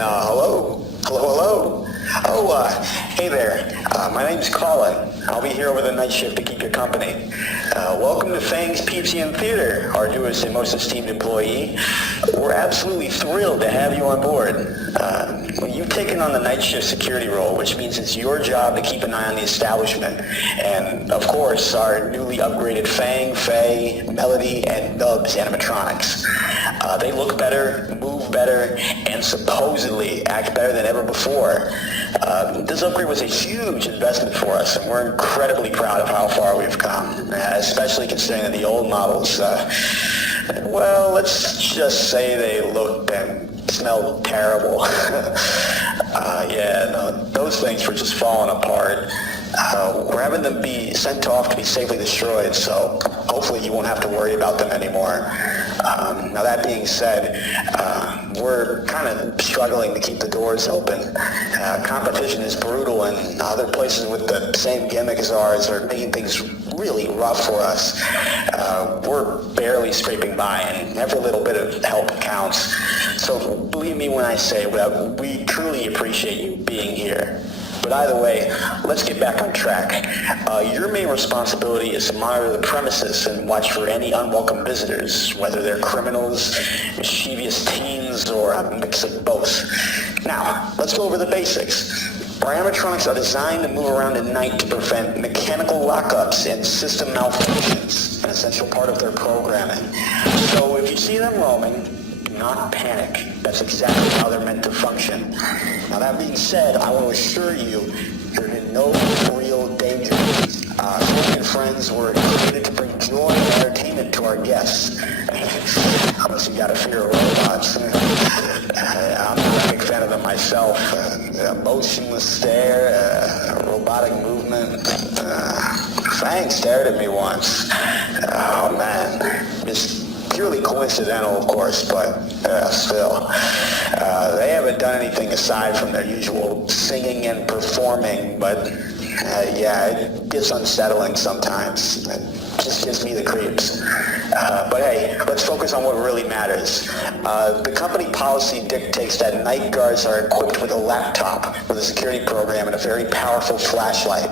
Hello. Hello, hello. Oh, hey there. My name's Colin. I'll be here over the night shift to keep you company. Welcome to Fang's Pizza and Theater, our newest and most esteemed employee. We're absolutely thrilled to have you on board. You've taken on the night shift security role, which means it's your job to keep an eye on the establishment. And, of course, our newly upgraded Fang, Faye, Melody, and Nubs animatronics. They look better, move better, and supposedly act better than ever before. This upgrade was a huge investment for us, and we're incredibly proud of how far we've come, especially considering that the old models, well, let's just say they looked and smelled terrible. Those things were just falling apart. We're having them be sent off to be safely destroyed, so hopefully you won't have to worry about them anymore. Now that being said, we're kind of struggling to keep the doors open. Competition is brutal, and other places with the same gimmick as ours are making things really rough for us. We're barely scraping by, and every little bit of help counts. So believe me when I say that we truly appreciate you being here. But either way, let's get back on track. Your main responsibility is to monitor the premises and watch for any unwelcome visitors, whether they're criminals, mischievous teens, or a mix of both. Now, let's go over the basics. Our animatronics are designed to move around at night to prevent mechanical lockups and system malfunctions, an essential part of their programming. So if you see them roaming, do not panic. That's exactly how they're meant to function. Now that being said, I want to assure you, you're in no real danger. Fang and friends were created to bring joy and entertainment to our guests. Unless you got a fear of robots. I'm not a big fan of them myself. Motionless stare, robotic movement. Fang stared at me once. Oh man, it's purely coincidental, of course, but still. They haven't done anything aside from their usual singing and performing, but it gets unsettling sometimes. It just gives me the creeps. But hey, let's focus on what really matters. The company policy dictates that night guards are equipped with a laptop with a security program and a very powerful flashlight.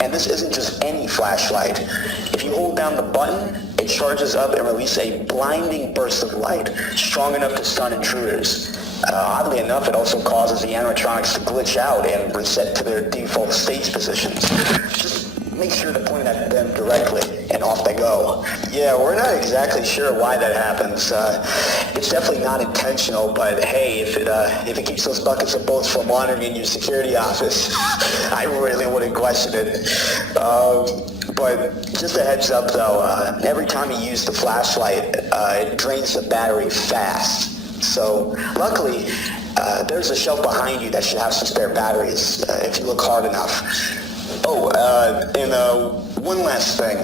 And this isn't just any flashlight. If you hold down the button, it charges up and releases a blinding burst of light, strong enough to stun intruders. Oddly enough, it also causes the animatronics to glitch out and reset to their default stage positions. Just make sure to point at them directly, and off they go. Yeah, we're not exactly sure why that happens. It's definitely not intentional, but hey, if it keeps those buckets of bolts from wandering in your security office, I really wouldn't question it. But just a heads up though, every time you use the flashlight, it drains the battery fast. So luckily, there's a shelf behind you that should have some spare batteries if you look hard enough. Oh, and one last thing.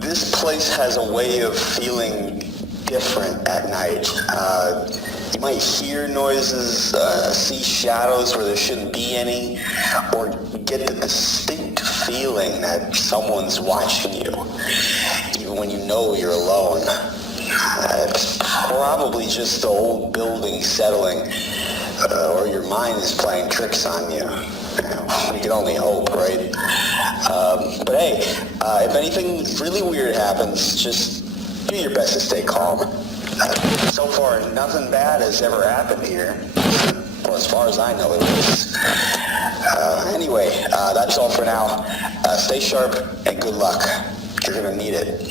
This place has a way of feeling different at night. You might hear noises, see shadows where there shouldn't be any, or get the distinct feeling that someone's watching you, even when you know you're alone. It's probably just the old building settling, or your mind is playing tricks on you. We can only hope, right? But hey, if anything really weird happens, just do your best to stay calm. So far, nothing bad has ever happened here. Well, as far as I know, at least. Anyway, that's all for now. Stay sharp and good luck. You're gonna need it.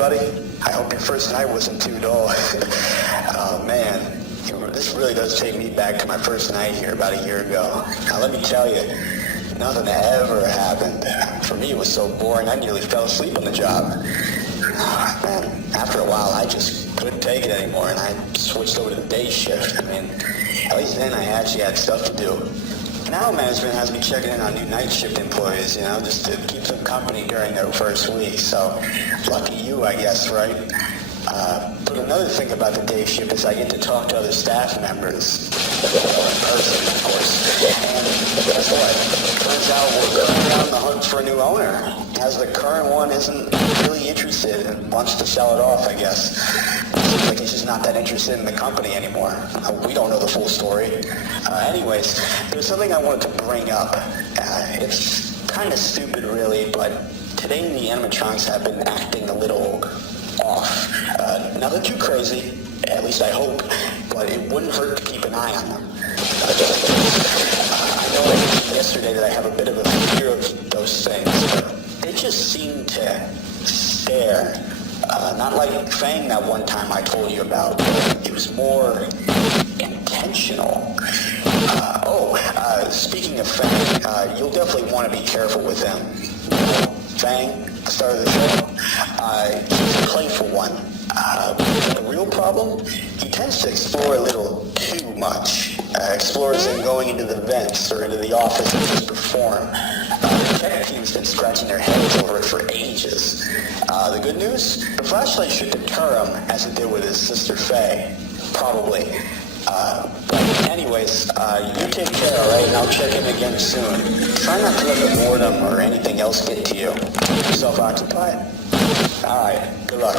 everybody. I hope your first night wasn't too dull. Oh man, this really does take me back to my first night here about a year ago. Now let me tell you, nothing ever happened. For me, it was so boring, I nearly fell asleep on the job. Man, after a while, I just couldn't take it anymore, and I switched over to the day shift. I mean, at least then I actually had stuff to do. Now management has me checking in on new night shift employees, just to keep them company during their first week. So, lucky you, I guess, right? But another thing about the day shift is I get to talk to other staff members. In person, of course. And guess what? Turns out we're going on the hunt for a new owner, as the current one isn't really interested and wants to sell it off, I guess. Seems like he's just not that interested in the company anymore. We don't know the full story. Anyways, there's something I wanted to bring up. It's kind of stupid, really, but today the animatronics have been acting a little off. Nothing too crazy, at least I hope, but it wouldn't hurt to keep an eye on them. I know I mentioned yesterday that I have a bit of a fear of those things, but they just seem to stare. Not like Fang that one time I told you about. It was more intentional. Speaking of Fang, you'll definitely want to be careful with him. Fang, the star of the show, he's a playful one. The real problem, he tends to explore a little too much. Explores in going into the vents or into the office and just perform. The tech team's been scratching their heads over it for ages. The good news, the flashlight should deter him as it did with his sister Faye. Probably. But anyways, you take care, alright? And I'll check in again soon. Try not to let the boredom or anything else get to you. Keep yourself occupied. Alright, good luck.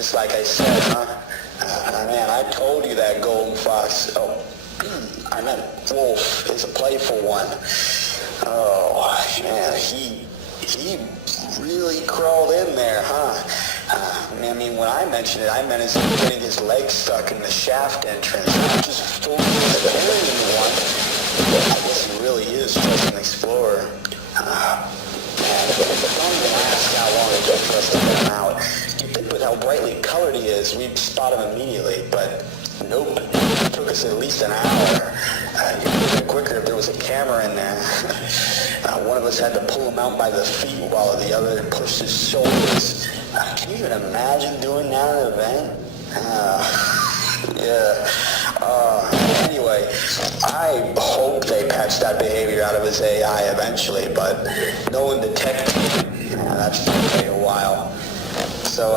just like I said, huh? Man, I told you that golden fox, I meant wolf, is a playful one. Oh, man, he really crawled in there, huh? I mean, when I mentioned it, I meant as getting his legs stuck in the shaft entrance, not just fully carrying the one. I guess he really is just an explorer. Man, don't even ask how long it took for us to get him out. You'd think with how brightly colored he is, we'd spot him immediately, but nope. It took us at least an hour. You'd be a bit quicker if there was a camera in there. One of us had to pull him out by the feet while the other pushed his shoulders. Can you even imagine doing that at an event? Anyway, I hope they patch that behavior out of his AI eventually, but knowing the tech team, that's going to take a while. So,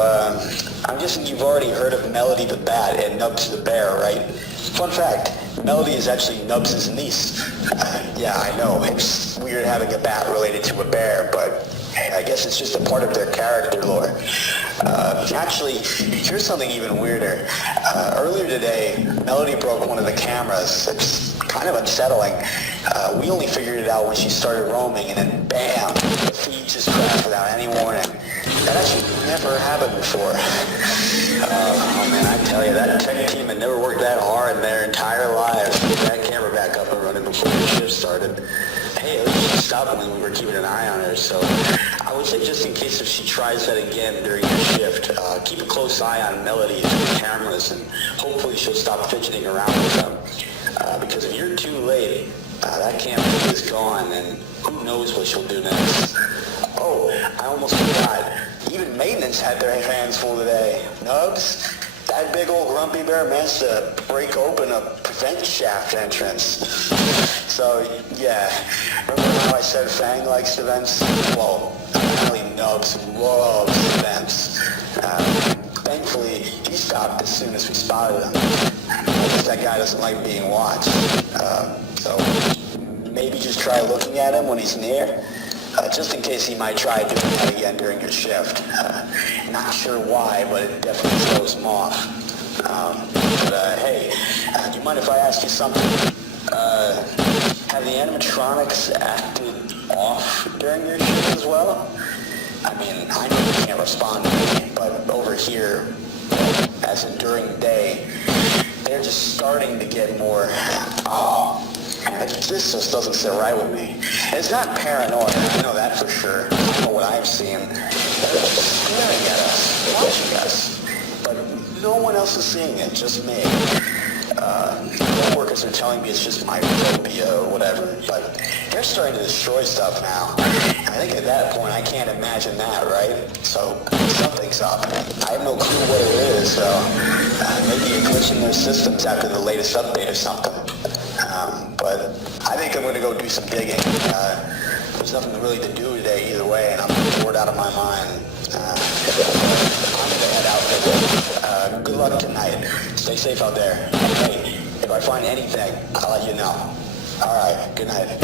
I'm guessing you've already heard of Melody the Bat and Nubs the Bear, right? Fun fact, Melody is actually Nubs' niece. Yeah, I know, it's weird having a bat related to a bear, but I guess it's just a part of their character lore. Actually, here's something even weirder. Earlier today, Melody broke one of the cameras. It's kind of unsettling. We only figured it out when she started roaming, and then bam, the feed just crashed without any warning. That actually never happened before. Oh man, I tell you, that tech team had never worked that hard in their entire lives to get that camera back up and running before the shift started. Hey, at least she stopped when we were keeping an eye on her, so I would say just in case if she tries that again during your shift, keep a close eye on Melody and the cameras, and hopefully she'll stop fidgeting around with them. Because if you're too late, that camera is gone, and who knows what she'll do next. Oh, I almost forgot. Even maintenance had their hands full today. Nubs, that big old grumpy bear managed to break open a vent shaft entrance. So, yeah, remember how I said Fang likes the vents? Well, apparently Nubs loves the vents. Thankfully, he stopped as soon as we spotted him. I guess that guy doesn't like being watched. So maybe just try looking at him when he's near. Just in case he might try doing that again during your shift. Not sure why, but it definitely throws him off. Hey, do you mind if I ask you something? Have the animatronics acted off during your shift as well? I mean, I know you can't respond to me, but over here, as in during the day, they're just starting to get more, this just doesn't sit right with me. It's not paranoia, I know that for sure. I know what I've seen. They're just staring at us, watching us. But no one else is seeing it, just me. Co-workers are telling me it's just my phobia or whatever, but they're starting to destroy stuff now. I think at that point I can't imagine that, right? So something's up. I have no clue what it is, so maybe a glitch in their systems after the latest update or something. But I think I'm going to go do some digging. There's nothing really to do today either way, and I'm bored out of my mind. I'm going to head out there. Good luck tonight. Stay safe out there. Hey, if I find anything, I'll let you know. All right, good night.